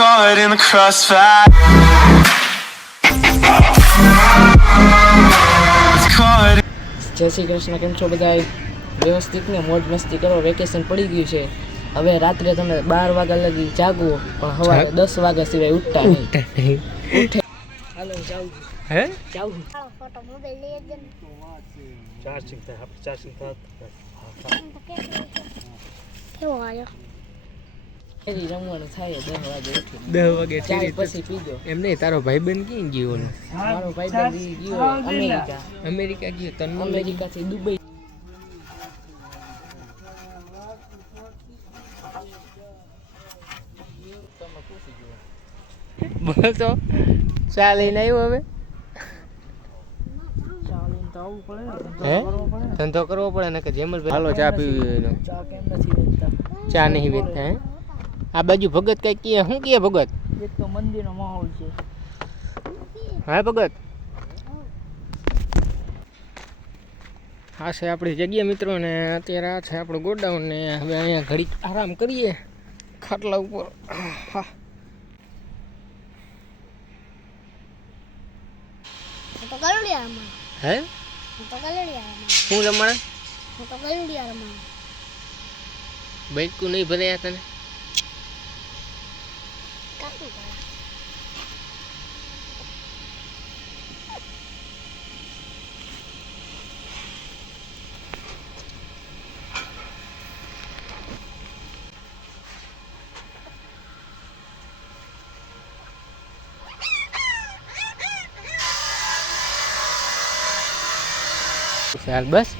caught in the crossfire. Caught જય શ્રી કૃષ્ણ. કેમ છો બધા? વ્યવસ્થિત ને મોજ મસ્તી કરો. વેકેશન પડી ગયું છે. હવે રાત્રે તમે 12 વાગ્યા લગી જાગવો, પણ સવારે 10 વાગ્યા સિવાય ઉઠતા નહીં. ઉઠે હાલો જાઉં હે જાઉં ફોટો મોબાઈલ લઈ જ ને ચાર્જિંગ થાય આપણે ચાર્જિંગ થાય કેવો આવ્યો ફેરી રમવાનું થાય 10 વાગે ઉઠી 10 વાગે ચાય પછી પીજો. એમ નહીં તારો ભાઈબંધ ક્યાં ગયો ને મારો ભાઈબંધ ગયો અમેરિકા ગયો તને અમેરિકાથી દુબઈ. બોલ તો ચા લઈને આવ્યો હવે હે ધંધો કરવો પડે ને કે જેમલભાઈ હાલો ચા પીવી એનો ચા કેમ નથી વેચતા? ચા નહીં વેચતા હે આ બાજુ ભગત કઈ કહે શું કહે ભગત એક તો મંદિરનો માહોલ છે. હા ભગત આ છે આપણી જગ્યા મિત્રો ને અત્યારે આ છે આપણું ગોડાઉન ને હવે અહીંયા ઘડીક આરામ કરીએ ખાટલા ઉપર. હા તો ગલુડિયા રમણ હે તો ગલુડિયા રમણ શું રમણ તો ગલુડિયા રમણ બાઈકું નહીં ભરાયા તને કાકુ કરે ચાલ બસ